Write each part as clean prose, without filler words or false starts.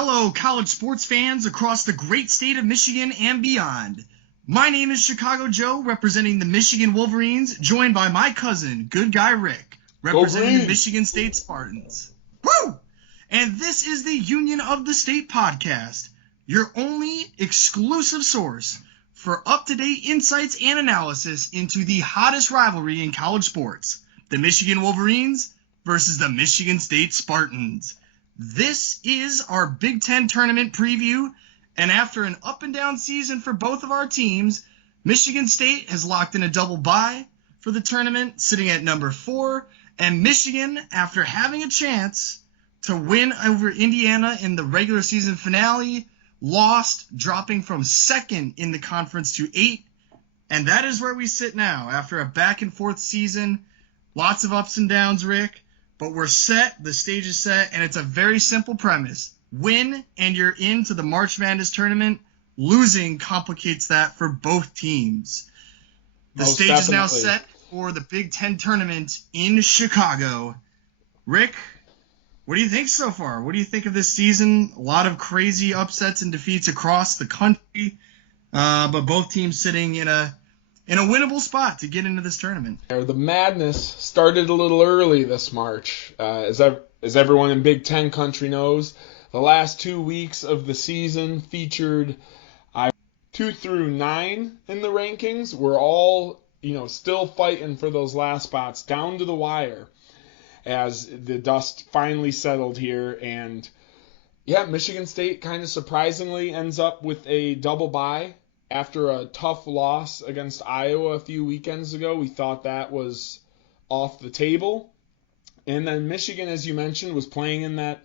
Hello, college sports fans across the great state of Michigan and beyond. My name is Chicago Joe, representing the Michigan Wolverines, joined by my cousin, Good Guy Rick, representing the Michigan State Spartans. Woo! And this is the Union of the State podcast, your only exclusive source for up-to-date insights and analysis into the hottest rivalry in college sports, the Michigan Wolverines versus the Michigan State Spartans. This is our Big Ten tournament preview, and after an up-and-down season for both of our teams, Michigan State has locked in a double bye for the tournament, sitting at number 4, and Michigan, after having a chance to win over Indiana in the regular season finale, lost, dropping from 2nd in the conference to 8th, and that is where we sit now after a back-and-forth season. Lots of ups and downs, Rick. But we're set, the stage is set, and it's a very simple premise. Win, and you're into the March Madness tournament. Losing complicates that for both teams. The stage is now set for the Big Ten tournament in Chicago. Rick, what do you think so far? What do you think of this season? A lot of crazy upsets and defeats across the country, but both teams sitting in a winnable spot to get into this tournament. The madness started a little early this March. As everyone in Big Ten country knows, the last 2 weeks of the season featured 2 through 9 in the rankings. We're all, still fighting for those last spots down to the wire as the dust finally settled here. And yeah, Michigan State kind of surprisingly ends up with a double bye. After a tough loss against Iowa a few weekends ago, we thought that was off the table. And then Michigan, as you mentioned, was playing in that,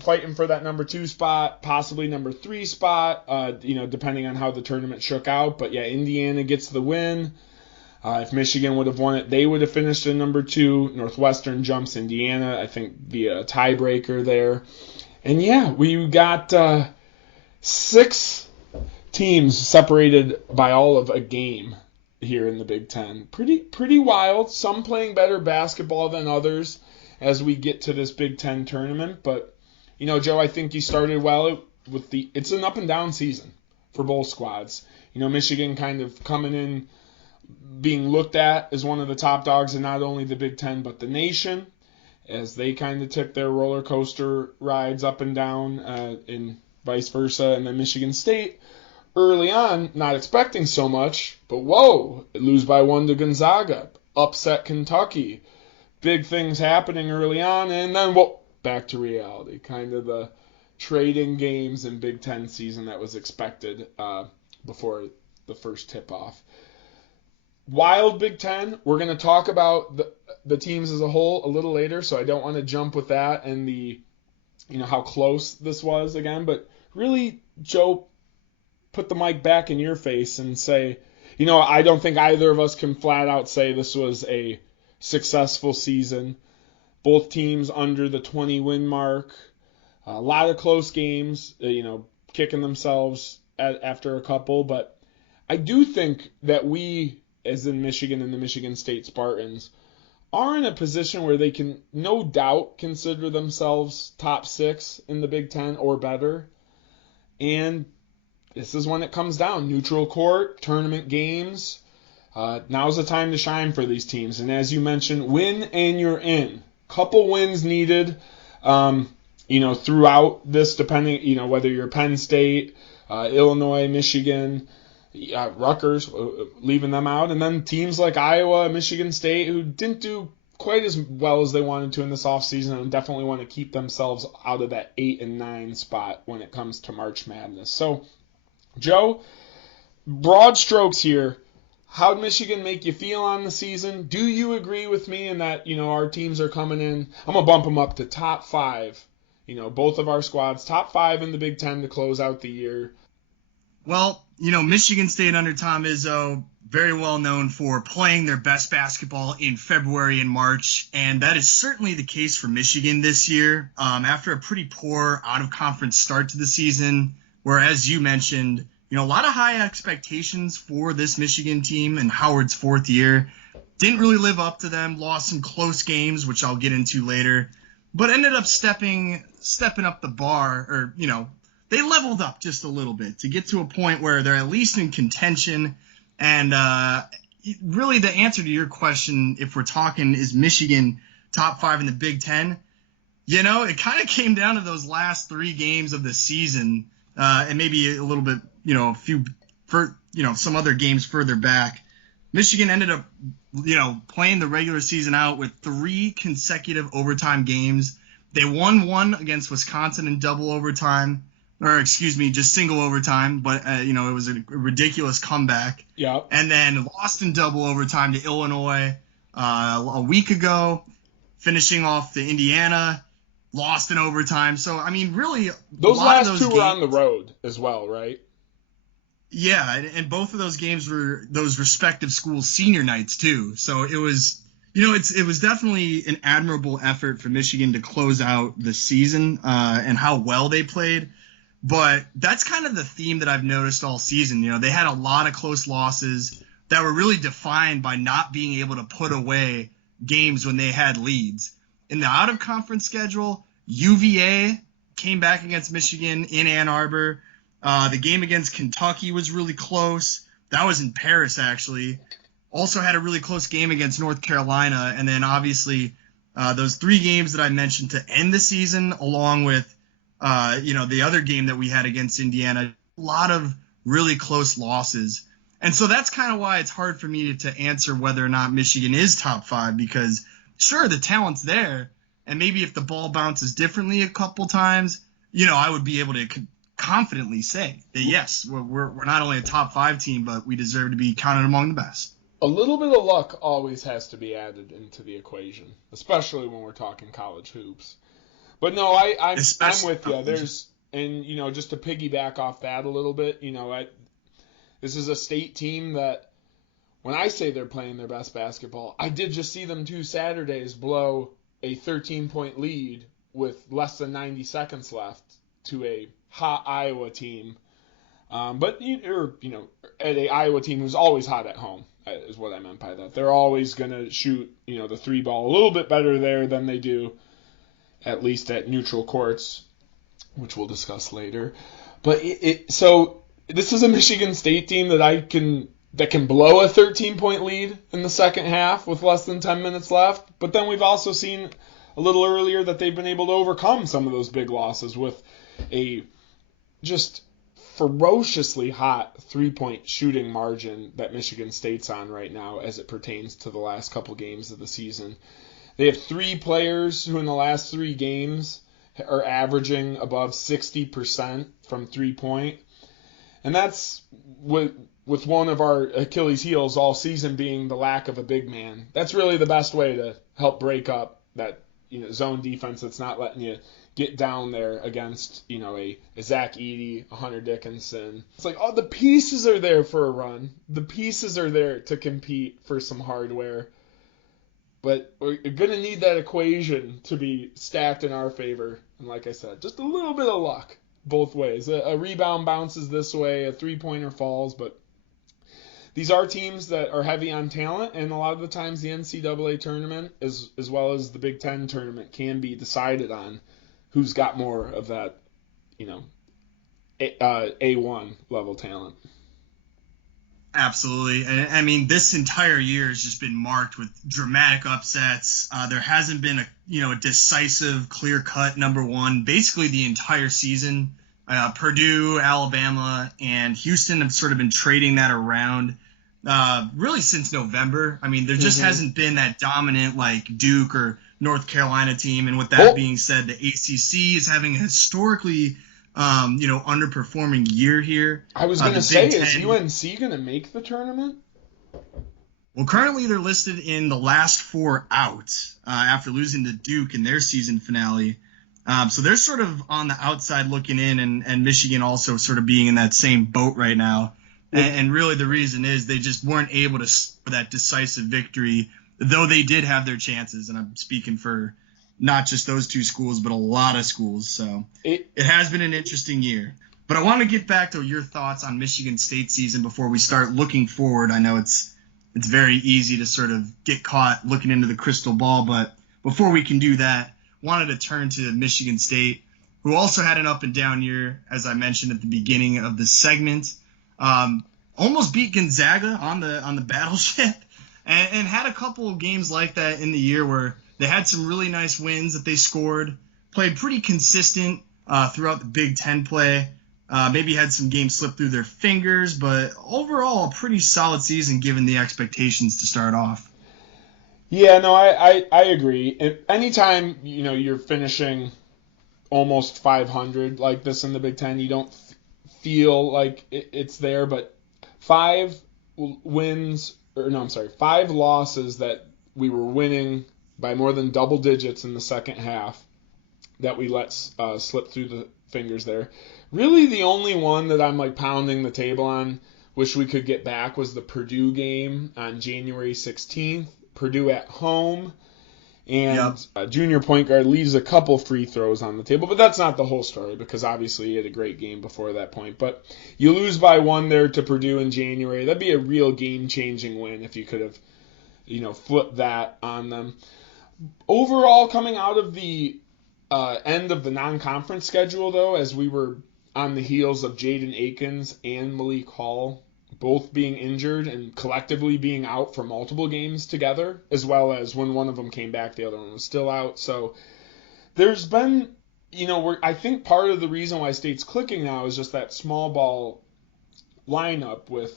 fighting for that number 2 spot, possibly number 3 spot, depending on how the tournament shook out. But yeah, Indiana gets the win. If Michigan would have won it, they would have finished in number 2. Northwestern jumps Indiana, I think, via a tiebreaker there. And yeah, we got 6 teams separated by all of a game here in the Big Ten. Pretty wild. Some playing better basketball than others as we get to this Big Ten tournament. But, Joe, I think you started well with it's an up and down season for both squads. Michigan kind of coming in, being looked at as one of the top dogs in not only the Big Ten but the nation, as they kind of took their roller coaster rides up and down, and vice versa. And then Michigan State, early on, not expecting so much, but whoa, lose by 1 to Gonzaga, upset Kentucky, big things happening early on, and then back to reality, kind of the trading games in Big Ten season that was expected before the first tip-off. Wild Big Ten. We're going to talk about the teams as a whole a little later, so I don't want to jump with that and how close this was again, but really, Joe, put the mic back in your face and say, I don't think either of us can flat out say this was a successful season. Both teams under the 20-win mark. A lot of close games, kicking themselves after a couple. But I do think that we, as in Michigan and the Michigan State Spartans, are in a position where they can no doubt consider themselves top 6 in the Big Ten or better. And this is when it comes down. Neutral court, tournament games. Now's the time to shine for these teams. And as you mentioned, win and you're in. Couple wins needed, throughout this, depending, whether you're Penn State, Illinois, Michigan, Rutgers, leaving them out. And then teams like Iowa, Michigan State, who didn't do quite as well as they wanted to in this offseason and definitely want to keep themselves out of that 8 and 9 spot when it comes to March Madness. So, Joe, broad strokes here. How'd Michigan make you feel on the season? Do you agree with me in that, our teams are coming in? I'm going to bump them up to top 5. Both of our squads, top 5 in the Big Ten to close out the year. Well, Michigan State under Tom Izzo, very well known for playing their best basketball in February and March, and that is certainly the case for Michigan this year. After a pretty poor out-of-conference start to the season, where, as you mentioned, a lot of high expectations for this Michigan team in Howard's 4th year. Didn't really live up to them, lost some close games, which I'll get into later, but ended up stepping stepping up the bar, or, they leveled up just a little bit to get to a point where they're at least in contention. And really the answer to your question, if we're talking, is Michigan top 5 in the Big Ten? It kind of came down to those last 3 games of the season, and maybe a little bit, some other games further back. Michigan ended up, playing the regular season out with 3 consecutive overtime games. They won 1 against Wisconsin in double overtime, just single overtime. But, it was a ridiculous comeback. Yeah. And then lost in double overtime to Illinois a week ago, finishing off the Indiana, lost in overtime. So, really, those last 2 were on the road as well, right? Yeah, and both of those games were those respective schools' senior nights too. So it was, it was definitely an admirable effort for Michigan to close out the season and how well they played. But that's kind of the theme that I've noticed all season. They had a lot of close losses that were really defined by not being able to put away games when they had leads. In the out-of-conference schedule, UVA came back against Michigan in Ann Arbor. The game against Kentucky was really close. That was in Paris, actually. Also had a really close game against North Carolina. And then, obviously, those 3 games that I mentioned to end the season, along with, the other game that we had against Indiana. A lot of really close losses. And so that's kind of why it's hard for me to answer whether or not Michigan is top 5, because, sure, the talent's there. And maybe if the ball bounces differently a couple times, I would be able to confidently say that, yes, we're not only a top 5 team, but we deserve to be counted among the best. A little bit of luck always has to be added into the equation, especially when we're talking college hoops. But no, I'm with you. Just to piggyback off that a little bit, this is a state team that, when I say they're playing their best basketball, I did just see them 2 Saturdays blow a 13-point lead with less than 90 seconds left to a hot Iowa team, but at a Iowa team who's always hot at home, is what I meant by that. They're always going to shoot, the 3 ball a little bit better there than they do, at least at neutral courts, which we'll discuss later. But so this is a Michigan State team that can blow a 13-point lead in the second half with less than 10 minutes left. But then we've also seen a little earlier that they've been able to overcome some of those big losses with a just ferociously hot 3-point shooting margin that Michigan State's on right now as it pertains to the last couple games of the season. They have 3 players who in the last 3 games are averaging above 60% from 3-point. And that's with one of our Achilles heels all season being the lack of a big man. That's really the best way to help break up that zone defense that's not letting you get down there against, a Zach Edey, a Hunter Dickinson. It's like, the pieces are there for a run. The pieces are there to compete for some hardware. But we're going to need that equation to be stacked in our favor. And like I said, just a little bit of luck both ways. A rebound bounces this way, a 3-pointer falls, but these are teams that are heavy on talent, and a lot of the times the NCAA tournament, as well as the Big Ten tournament, can be decided on who's got more of that, A1 level talent. Absolutely. And this entire year has just been marked with dramatic upsets. There hasn't been a decisive, clear-cut number one basically the entire season. Purdue, Alabama, and Houston have sort of been trading that around really since November. There just hasn't been that dominant like Duke or North Carolina team. And with that being said, the ACC is having a historically underperforming year here. I was going to say, is UNC going to make the tournament? Well, currently they're listed in the last 4 out after losing to Duke in their season finale. So they're sort of on the outside looking in, and Michigan also sort of being in that same boat right now. And really the reason is they just weren't able to score that decisive victory, though they did have their chances. And I'm speaking for not just those 2 schools, but a lot of schools. So it has been an interesting year. But I want to get back to your thoughts on Michigan State season before we start looking forward. I know it's very easy to sort of get caught looking into the crystal ball, but before we can do that, wanted to turn to Michigan State. who also had an up and down year, as I mentioned at the beginning of the segment. Almost beat Gonzaga on the battleship, and had a couple of games like that in the year where they had some really nice wins that they scored, played pretty consistent throughout the Big Ten play. Maybe had some games slip through their fingers, but overall a pretty solid season given the expectations to start off. Yeah, no, I agree. Anytime, you're finishing almost 500 like this in the Big Ten, you don't feel like it's there, but 5 losses that we were winning by more than double digits in the second half that we let slip through the fingers there. Really the only one that I'm like pounding the table on, wish we could get back, was the Purdue game on January 16th. Purdue at home, and junior point guard leaves a couple free throws on the table, but that's not the whole story because obviously he had a great game before that point. But you lose by 1 there to Purdue in January. That'd be a real game-changing win if you could have, flipped that on them. Overall, coming out of the end of the non-conference schedule, though, as we were on the heels of Jaden Akins and Malik Hall both being injured and collectively being out for multiple games together, as well as when one of them came back, the other one was still out. So there's been, I think part of the reason why State's clicking now is just that small ball lineup with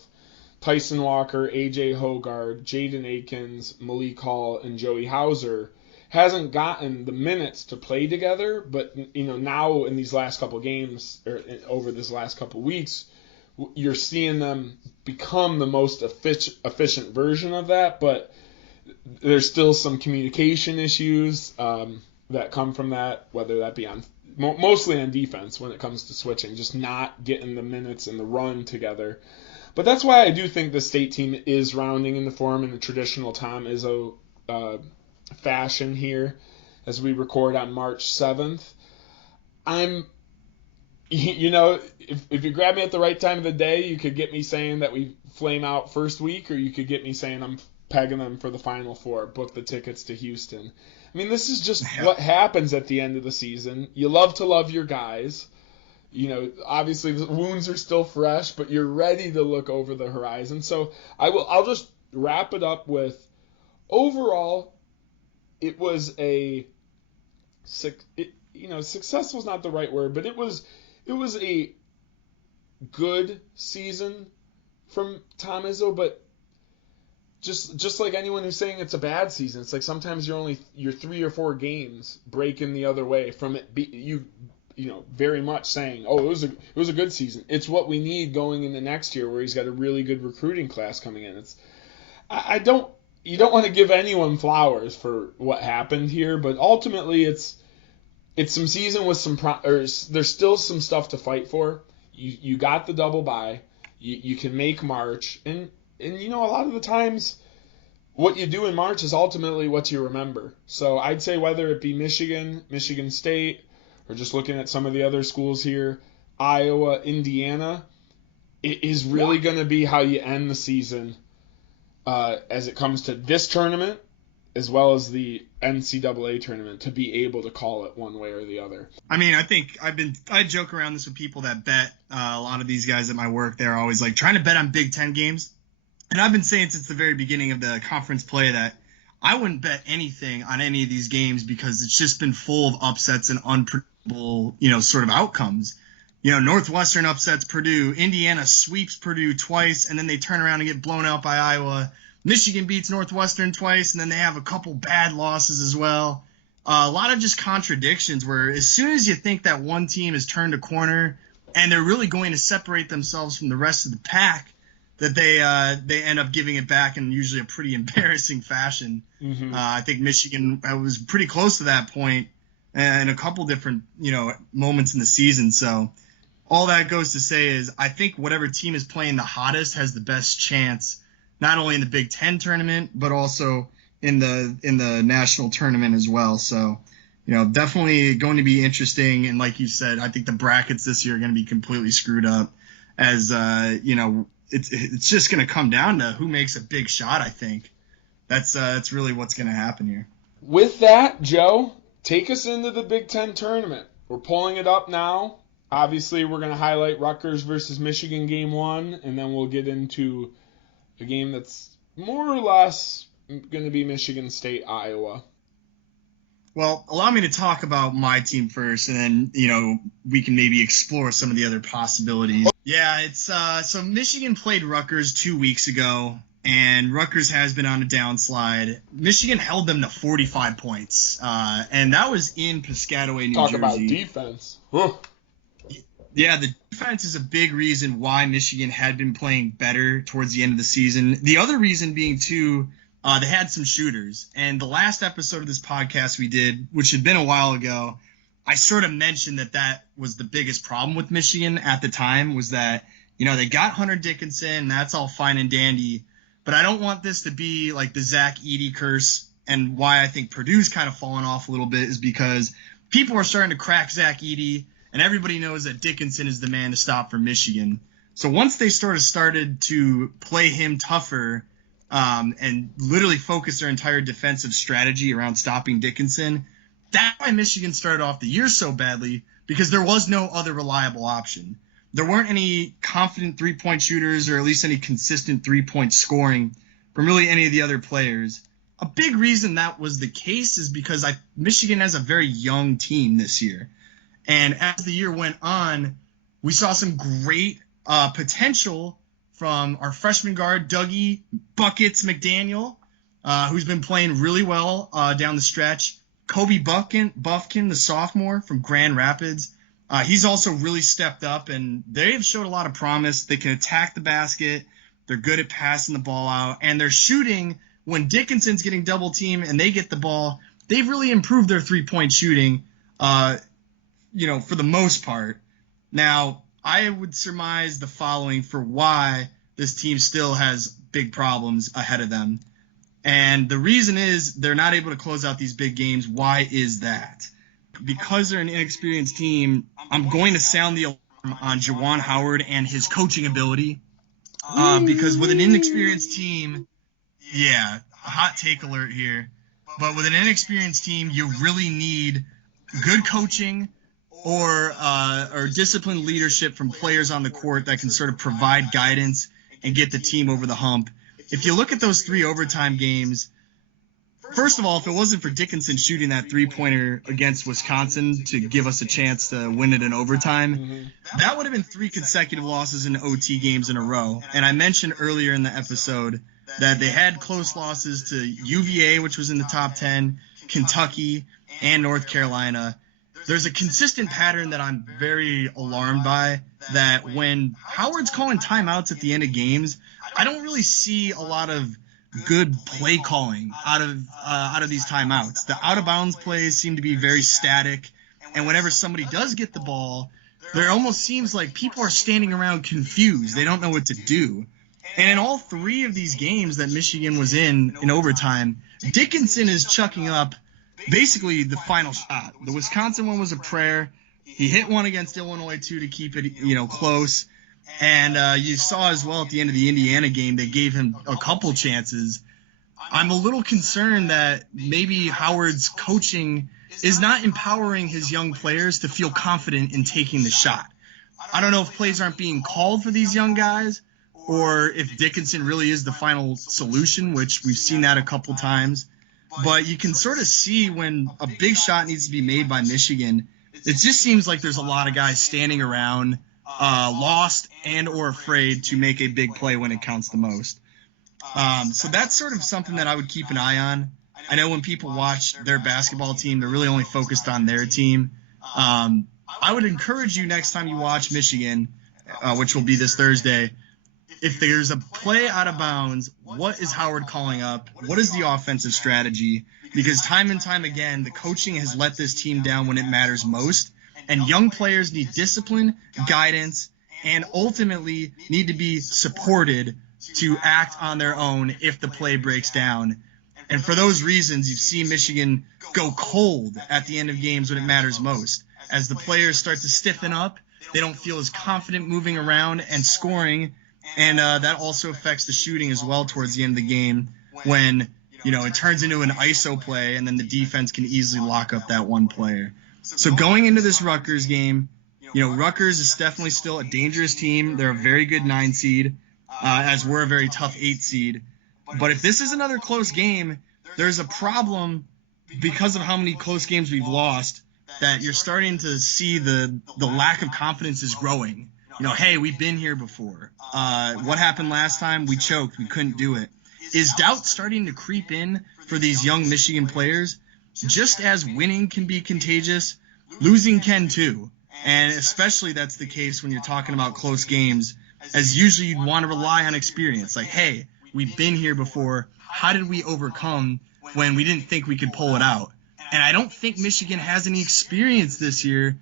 Tyson Walker, AJ Hoggard, Jaden Akins, Malik Hall, and Joey Hauser hasn't gotten the minutes to play together, but now in these last couple games, or over this last couple weeks, you're seeing them become the most efficient version of that, but there's still some communication issues that come from that, whether that be mostly on defense when it comes to switching, just not getting the minutes and the run together. But that's why I do think the State team is rounding into form in the traditional Tom Izzo fashion here as we record on March 7th. If you grab me at the right time of the day, you could get me saying that we flame out first week, or you could get me saying I'm pegging them for the Final Four, book the tickets to Houston. I mean, this is just what happens at the end of the season. You love to love your guys. Obviously the wounds are still fresh, but you're ready to look over the horizon. So I'll just wrap it up with, overall, it was successful is not the right word, but it was a good season from Tom Izzo, but just like anyone who's saying it's a bad season, it's like sometimes you're 3 or 4 games breaking the other way from it. Very much saying, oh, it was a good season. It's what we need going into next year, where he's got a really good recruiting class coming in. You don't want to give anyone flowers for what happened here, but ultimately it's some season with there's still some stuff to fight for. You got the double bye. You can make March, and a lot of the times what you do in March is ultimately what you remember. So I'd say whether it be Michigan State, or just looking at some of the other schools here, Iowa, Indiana, it is really going to be how you end the season as it comes to this tournament, as well as the NCAA tournament, to be able to call it one way or the other. I mean, I think I joke around this with people that bet. A lot of these guys at my work, they're always like trying to bet on Big Ten games. And I've been saying since the very beginning of the conference play that I wouldn't bet anything on any of these games because it's just been full of upsets and unpredictable, sort of outcomes. Northwestern upsets Purdue, Indiana sweeps Purdue twice, and then they turn around and get blown out by Iowa. Michigan beats Northwestern twice, and then they have a couple bad losses as well. A lot of just contradictions where as soon as you think that one team has turned a corner and they're really going to separate themselves from the rest of the pack, that they end up giving it back in usually a pretty embarrassing fashion. Mm-hmm. I think Michigan was pretty close to that point in a couple different moments in the season. So all that goes to say is I think whatever team is playing the hottest has the best chance, not only in the Big Ten tournament, but also in the national tournament as well. So, definitely going to be interesting. And like you said, I think the brackets this year are going to be completely screwed up as, it's just going to come down to who makes a big shot, I think. That's really what's going to happen here. With that, Joe, take us into the Big Ten tournament. We're pulling it up now. Obviously, we're going to highlight Rutgers versus Michigan game 1, and then we'll get into a game that's more or less going to be Michigan State, Iowa. Well, allow me to talk about my team first, and then, we can maybe explore some of the other possibilities. Yeah, it's so Michigan played Rutgers 2 weeks ago, and Rutgers has been on a downslide. Michigan held them to 45 points, and that was in Piscataway, New Jersey. Talk about defense. Yeah, the defense is a big reason why Michigan had been playing better towards the end of the season. The other reason being, too, they had some shooters. And the last episode of this podcast we did, which had been a while ago, I sort of mentioned that was the biggest problem with Michigan at the time, was that, they got Hunter Dickinson, and that's all fine and dandy. But I don't want this to be like the Zach Edey curse. And why I think Purdue's kind of fallen off a little bit is because people are starting to crack Zach Edey, and everybody knows that Dickinson is the man to stop for Michigan. So once they started to play him tougher, and literally focus their entire defensive strategy around stopping Dickinson, that's why Michigan started off the year so badly, because there was no other reliable option. There weren't any confident three-point shooters, or at least any consistent three-point scoring from really any of the other players. A big reason that was the case is because Michigan has a very young team this year. And as the year went on, we saw some great potential from our freshman guard, Dougie Buckets McDaniel, who's been playing really well down the stretch. Kobe Buffkin, the sophomore from Grand Rapids, he's also really stepped up, and they've showed a lot of promise. They can attack the basket. They're good at passing the ball out, and they're shooting when Dickinson's getting double teamed and they get the ball. They've really improved their three-point shooting, for the most part. Now, I would surmise the following for why this team still has big problems ahead of them. And the reason is they're not able to close out these big games. Why is that? Because they're an inexperienced team, I'm going to sound the alarm on Juwan Howard and his coaching ability. Because with an inexperienced team, hot take alert here. But with an inexperienced team, you really need good coaching or disciplined leadership from players on the court that can sort of provide guidance and get the team over the hump. If you look at those 3 overtime games, first of all, if it wasn't for Dickinson shooting that three-pointer against Wisconsin to give us a chance to win it in overtime, that would have been 3 consecutive losses in OT games in a row. And I mentioned earlier in the episode that they had close losses to UVA, which was in the top 10, Kentucky, and North Carolina. There's a consistent pattern that I'm very alarmed by, that when Howard's calling timeouts at the end of games, I don't really see a lot of good play calling out of these timeouts. The out-of-bounds plays seem to be very static, and whenever somebody does get the ball, there almost seems like people are standing around confused. They don't know what to do. And in all 3 of these games that Michigan was in overtime, Dickinson is chucking up basically the final shot. The Wisconsin one was a prayer. He hit one against Illinois, too, to keep it, close. And you saw as well at the end of the Indiana game, they gave him a couple chances. I'm a little concerned that maybe Howard's coaching is not empowering his young players to feel confident in taking the shot. I don't know if plays aren't being called for these young guys, or if Dickinson really is the final solution, which we've seen that a couple times. But you can sort of see when a big shot needs to be made by Michigan, it just seems like there's a lot of guys standing around, lost and or afraid to make a big play when it counts the most. So that's sort of something that I would keep an eye on. I know when people watch their basketball team, they're really only focused on their team. I would encourage you next time you watch Michigan, which will be this Thursday, if there's a play out of bounds, what is Howard calling up? What is the offensive strategy? Because time and time again, the coaching has let this team down when it matters most. And young players need discipline, guidance, and ultimately need to be supported to act on their own if the play breaks down. And for those reasons, you've seen Michigan go cold at the end of games when it matters most. As the players start to stiffen up, they don't feel as confident moving around and scoring. And that also affects the shooting as well towards the end of the game when, it turns into an ISO play and then the defense can easily lock up that one player. So going into this Rutgers game, Rutgers is definitely still a dangerous team. They're a very good 9 seed, as we're a very tough 8 seed. But if this is another close game, there's a problem because of how many close games we've lost, that you're starting to see the lack of confidence is growing. Hey, we've been here before. What happened last time? We choked. We couldn't do it. Is doubt starting to creep in for these young Michigan players? Just as winning can be contagious, losing can too. And especially that's the case when you're talking about close games, as usually you'd want to rely on experience. Like, hey, we've been here before. How did we overcome when we didn't think we could pull it out? And I don't think Michigan has any experience this year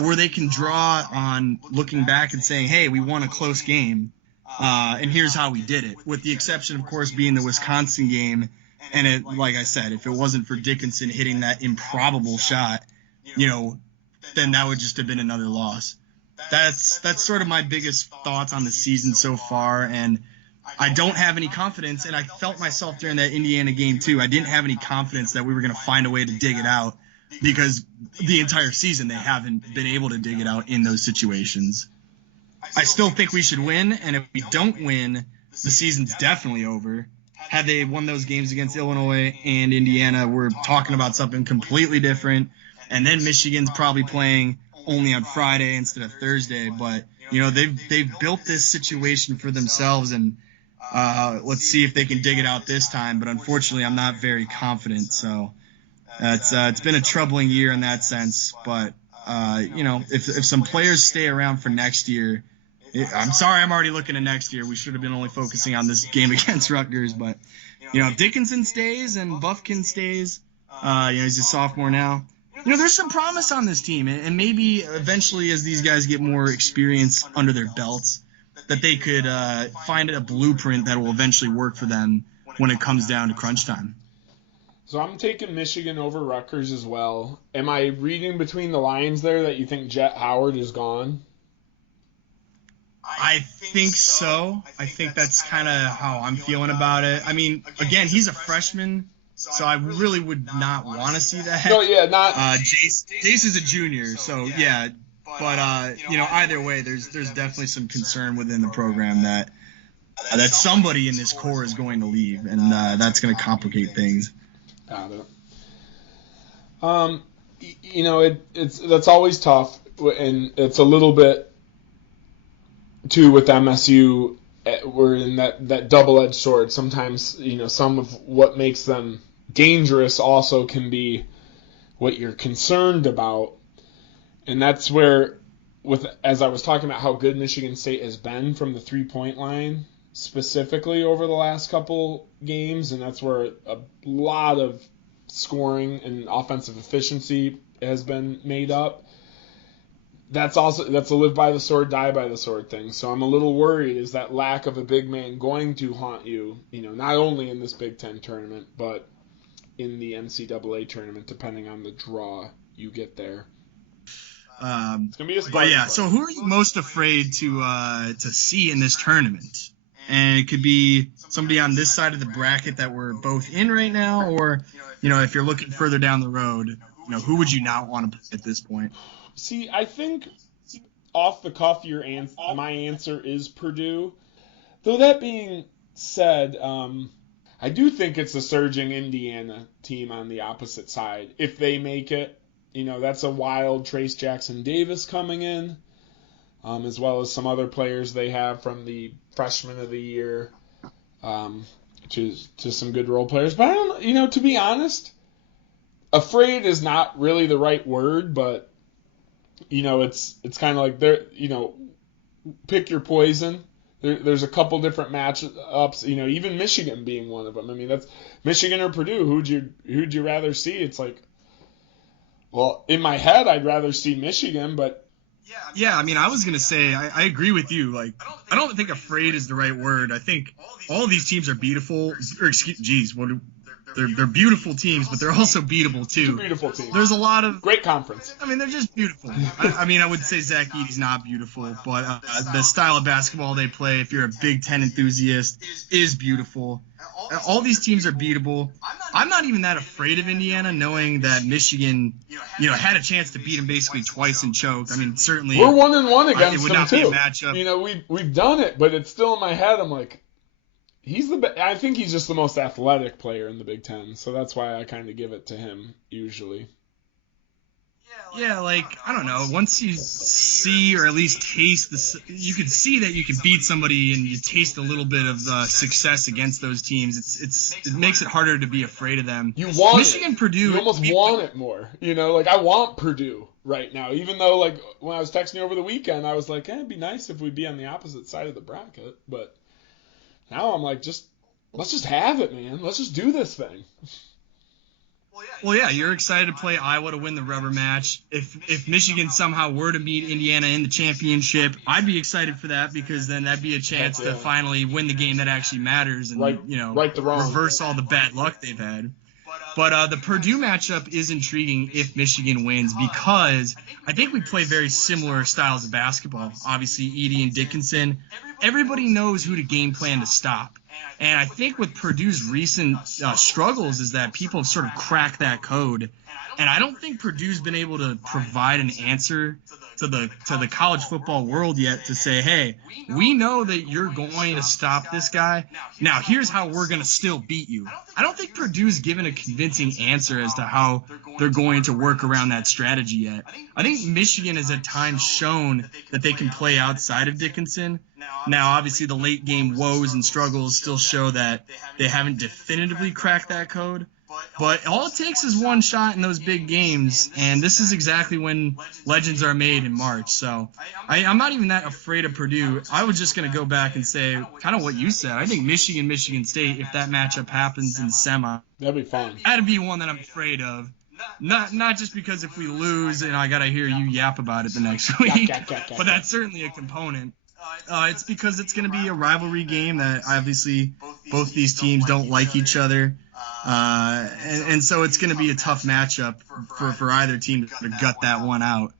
where they can draw on looking back and saying, hey, we won a close game, and here's how we did it, with the exception, of course, being the Wisconsin game. And like I said, if it wasn't for Dickinson hitting that improbable shot, then that would just have been another loss. That's sort of my biggest thoughts on the season so far, and I don't have any confidence, and I felt myself during that Indiana game too. I didn't have any confidence that we were going to find a way to dig it out, because the entire season they haven't been able to dig it out in those situations. I still think we should win, and if we don't win, the season's definitely over. Had they won those games against Illinois and Indiana, we're talking about something completely different, and then Michigan's probably playing only on Friday instead of Thursday. But they've built this situation for themselves, and let's see if they can dig it out this time. But unfortunately, I'm not very confident. So it's been a troubling year in that sense. But if some players stay around for next year, I'm sorry, I'm already looking at next year. We should have been only focusing on this game against Rutgers. But if Dickinson stays and Buffkin stays, he's a sophomore now. There's some promise on this team, and maybe eventually, as these guys get more experience under their belts, that they could find a blueprint that will eventually work for them when it comes down to crunch time. So I'm taking Michigan over Rutgers as well. Am I reading between the lines there that you think Jet Howard is gone? I think so. I think that's kind of how I'm feeling about it. I mean, again, he's a freshman, so I really would not want to see that. No, yeah, not. Jace is a junior, so yeah. But either way, there's definitely some concern within the program that somebody in this core is going to leave, and that's going to complicate things. Got it. That's always tough, and it's a little bit too with MSU. We're in that double-edged sword. Sometimes some of what makes them dangerous also can be what you're concerned about, and that's where, as I was talking about how good Michigan State has been from the 3-point line specifically over the last couple games, and that's where a lot of scoring and offensive efficiency has been made up. That's a live by the sword, die by the sword thing. So I'm a little worried, is that lack of a big man going to haunt you, not only in this Big Ten tournament, but in the NCAA tournament, depending on the draw you get there. It's gonna be a but yeah, so who are you most afraid to see in this tournament? And it could be somebody on this side of the bracket that we're both in right now, or if you're looking further down the road, who would you not want to play at this point? See, I think off the cuff, my answer is Purdue. Though that being said, I do think it's a surging Indiana team on the opposite side. If they make it, that's a wild Trace Jackson-Davis coming in, as well as some other players they have from the freshman of the year, to some good role players. But I don't, to be honest, afraid is not really the right word, but it's kind of like pick your poison. There's a couple different matchups. Even Michigan being one of them. I mean, that's Michigan or Purdue. Who'd you rather see? It's like, well, in my head, I'd rather see Michigan, but yeah. I mean, I was gonna say I agree with you. Like, I don't think afraid is the right word. I think all of these teams are beautiful. Or they're beautiful teams, but they're also beatable too. It's a beautiful team. There's a lot of great conference. I mean, they're just beautiful. I would say Zach Edey's not beautiful, but the style of basketball they play, if you're a Big Ten enthusiast, is beautiful. All these teams are beatable. I'm not even that afraid of Indiana, knowing that Michigan, had a chance to beat them basically twice and choked. I mean, certainly we're 1-1 against it would them not too. be a matchup. We've done it, but it's still in my head. I'm like, I think he's just the most athletic player in the Big Ten, so that's why I kind of give it to him usually. Yeah, I don't know. Once you see or at least taste you can see that you can beat somebody and you taste a little bit of success against those teams. It makes it harder to be afraid of them. You want Michigan, it. Purdue. You almost want it more. I want Purdue right now. Even though, when I was texting you over the weekend, I was like, it'd be nice if we'd be on the opposite side of the bracket. But now I'm like, let's just have it, man. Let's just do this thing. Well, yeah, you're excited to play Iowa to win the rubber match. If Michigan somehow were to meet Indiana in the championship, I'd be excited for that because then that'd be a chance to finally win the game that actually matters and right the wrong. Reverse all the bad luck they've had. But the Purdue matchup is intriguing if Michigan wins because I think we play very similar styles of basketball. Obviously, Edey and Dickinson. Everybody knows who to game plan to stop. And I think with Purdue's recent struggles is that people have sort of cracked that code. And I don't think Purdue's been able to provide an answer to the college football world yet to say, hey, we know that you're going to stop this guy. Now, here's how we're going to still beat you. I don't think Purdue's given a convincing answer as to how they're going to work around that strategy yet. I think Michigan has at times shown that they can play outside of Dickinson. Now, obviously, the late game woes and struggles still show that they haven't definitively cracked that code. But all it takes is one shot in those big games, and this is exactly when legends are made in March. So I'm not even that afraid of Purdue. I was just going to go back and say kind of what you said. I think Michigan State, if that matchup happens in the semi, that'd be fun. That'd be one that I'm afraid of. Not just because if we lose, and I got to hear you yap about it the next week, but that's certainly a component. It's because it's going to be a rivalry game that obviously both these teams don't like each other. And so it's going to be a tough matchup for either team to gut that one out.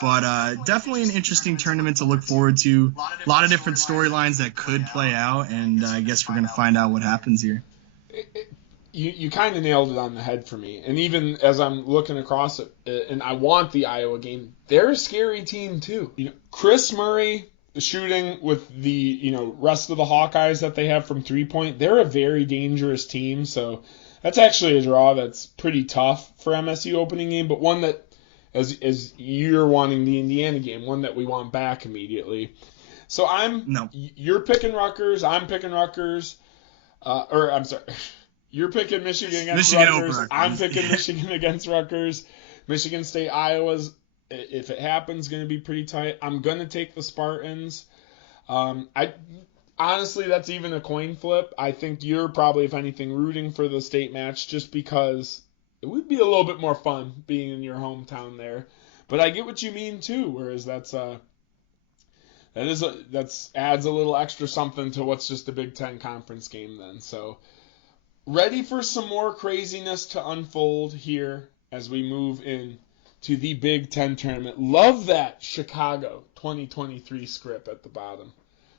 But definitely an interesting tournament to look forward to. A lot of different storylines that could play out, and I guess we're going to find out what happens here. You kind of nailed it on the head for me. And even as I'm looking across it, and I want the Iowa game, they're a scary team too. Chris Murray shooting with the rest of the Hawkeyes that they have from 3-point, they're a very dangerous team. So that's actually a draw that's pretty tough for MSU opening game, but one that, as you're wanting the Indiana game, one that we want back immediately. So you're picking Rutgers, I'm picking Rutgers, I'm sorry, you're picking Michigan against Rutgers, I'm picking Michigan against Rutgers. Michigan State, Iowa's, if it happens, going to be pretty tight. I'm going to take the Spartans. Honestly, that's even a coin flip. I think you're probably, if anything, rooting for the state match just because it would be a little bit more fun being in your hometown there. But I get what you mean too. Whereas that adds a little extra something to what's just a Big Ten conference game then. So ready for some more craziness to unfold here as we move in to the Big Ten tournament. Love that Chicago 2023 script at the bottom.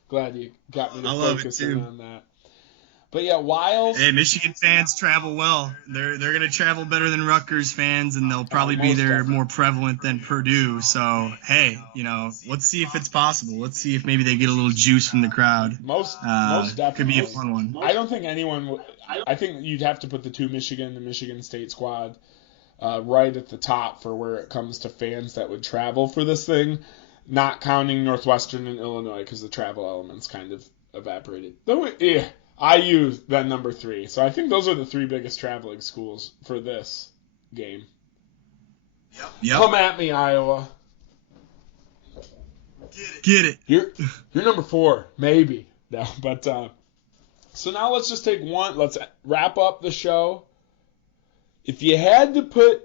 Glad you got me to focus in on that. But yeah, Wild. Hey, Michigan fans travel well. They're going to travel better than Rutgers fans, and they'll probably be there more prevalent than Purdue. So, hey, let's see if it's possible. Let's see if maybe they get a little juice from the crowd. Most definitely. Could be a fun one. I don't think anyone I think you'd have to put the two Michigan and Michigan State squad right at the top for where it comes to fans that would travel for this thing, not counting Northwestern and Illinois because the travel element's kind of evaporated. IU then number 3. So I think those are the 3 biggest traveling schools for this game. Yep. Come at me, Iowa. Get it. You're number 4, maybe. No, but so now let's just take one. Let's wrap up the show. If you had to put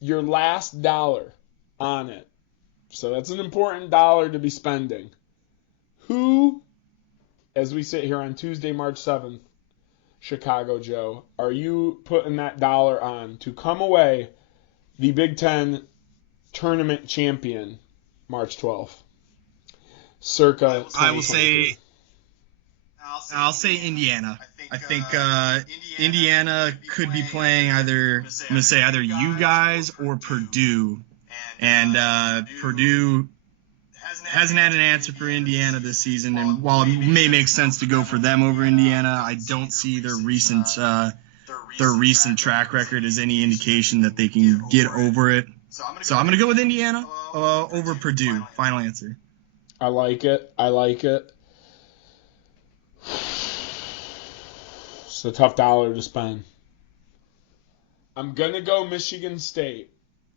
your last dollar on it, so that's an important dollar to be spending, who, as we sit here on Tuesday, March 7th, Chicago Joe, are you putting that dollar on to come away the Big Ten tournament champion March 12th? Circa 2022. I'll say Indiana. I think Indiana could be playing either you guys or Purdue. And Purdue hasn't had an answer for Indiana this season. And while it may make sense to go for them over Indiana, I don't see their recent track record as any indication that they can get over it. So I'm going to go with Indiana over Purdue. Final answer. I like it. It's a tough dollar to spend. I'm going to go Michigan State.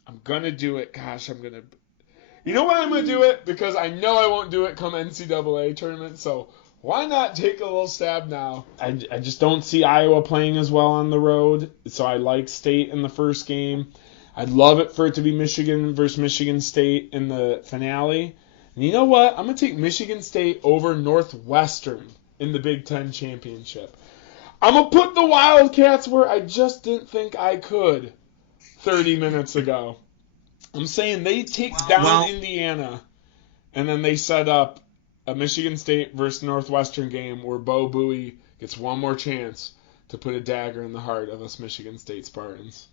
I'm going to do it. Gosh, You know why I'm going to do it? Because I know I won't do it come NCAA tournament, so why not take a little stab now? I just don't see Iowa playing as well on the road, so I like State in the first game. I'd love it for it to be Michigan versus Michigan State in the finale. And you know what? I'm going to take Michigan State over Northwestern in the Big Ten championship. I'm going to put the Wildcats where I just didn't think I could 30 minutes ago. I'm saying they take down Indiana, and then they set up a Michigan State versus Northwestern game where Bo Buie gets one more chance to put a dagger in the heart of us Michigan State Spartans.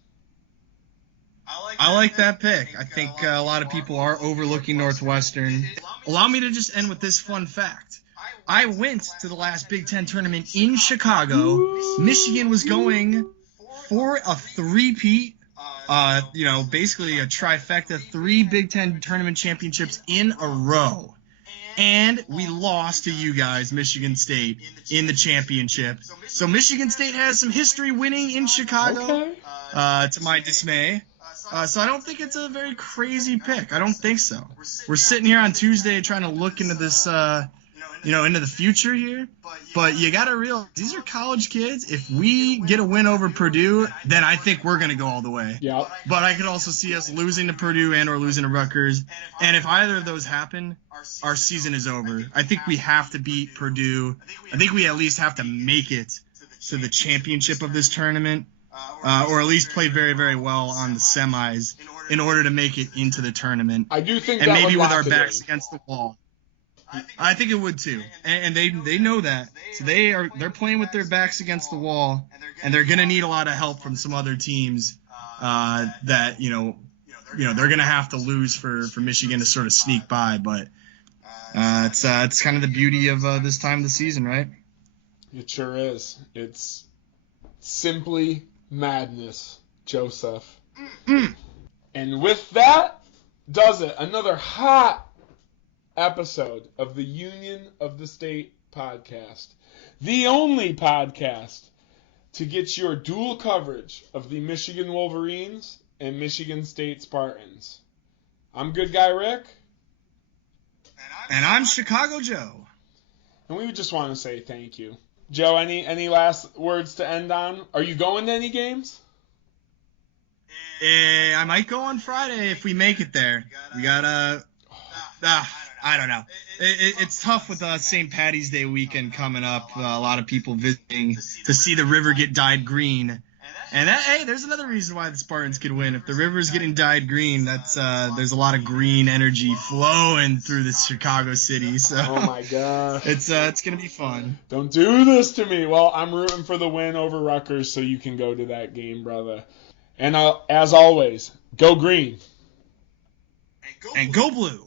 I like that pick. I think a lot of people are overlooking Northwestern. Allow me to just end with this fun fact. I went to the last Big Ten tournament in Chicago. Michigan was going for a three-peat. Basically a trifecta, 3 Big Ten tournament championships in a row. And we lost to you guys, Michigan State, in the championship. So Michigan State has some history winning in Chicago, to my dismay. So I don't think it's a very crazy pick. I don't think so. We're sitting here on Tuesday trying to look into this, into the future here. But you got to realize, these are college kids. If we get a win over Purdue, then I think we're going to go all the way. Yep. But I could also see us losing to Purdue and or losing to Rutgers. And if either of those happen, our season is over. I think we have to beat Purdue. I think we at least have to make it to the championship of this tournament, or at least play very, very well on the semis in order to make it into the tournament. I do think and that maybe would with our lock it backs in. against the wall. I think it would too, and they know that. So they're playing with their backs against the wall, and they're gonna need a lot of help from some other teams that they're gonna have to lose for Michigan to sort of sneak by. But it's kind of the beauty of this time of the season, right? It sure is. It's simply madness, Joseph. And with that, does it. Another hot episode of the Union of the State podcast. The only podcast to get your dual coverage of the Michigan Wolverines and Michigan State Spartans. I'm Good Guy Rick. And I'm Chicago Joe. And we would just want to say thank you. Joe, any last words to end on? Are you going to any games? I might go on Friday if we make it there. We gotta... I don't know. It's tough with St. Patty's Day weekend coming up. A lot of people visiting to see the river get dyed green. And there's another reason why the Spartans could win. If the river's getting dyed green, there's a lot of green energy flowing through the Chicago city. So oh my gosh, it's gonna be fun. Don't do this to me. Well, I'm rooting for the win over Rutgers, so you can go to that game, brother. And as always, go green and go blue.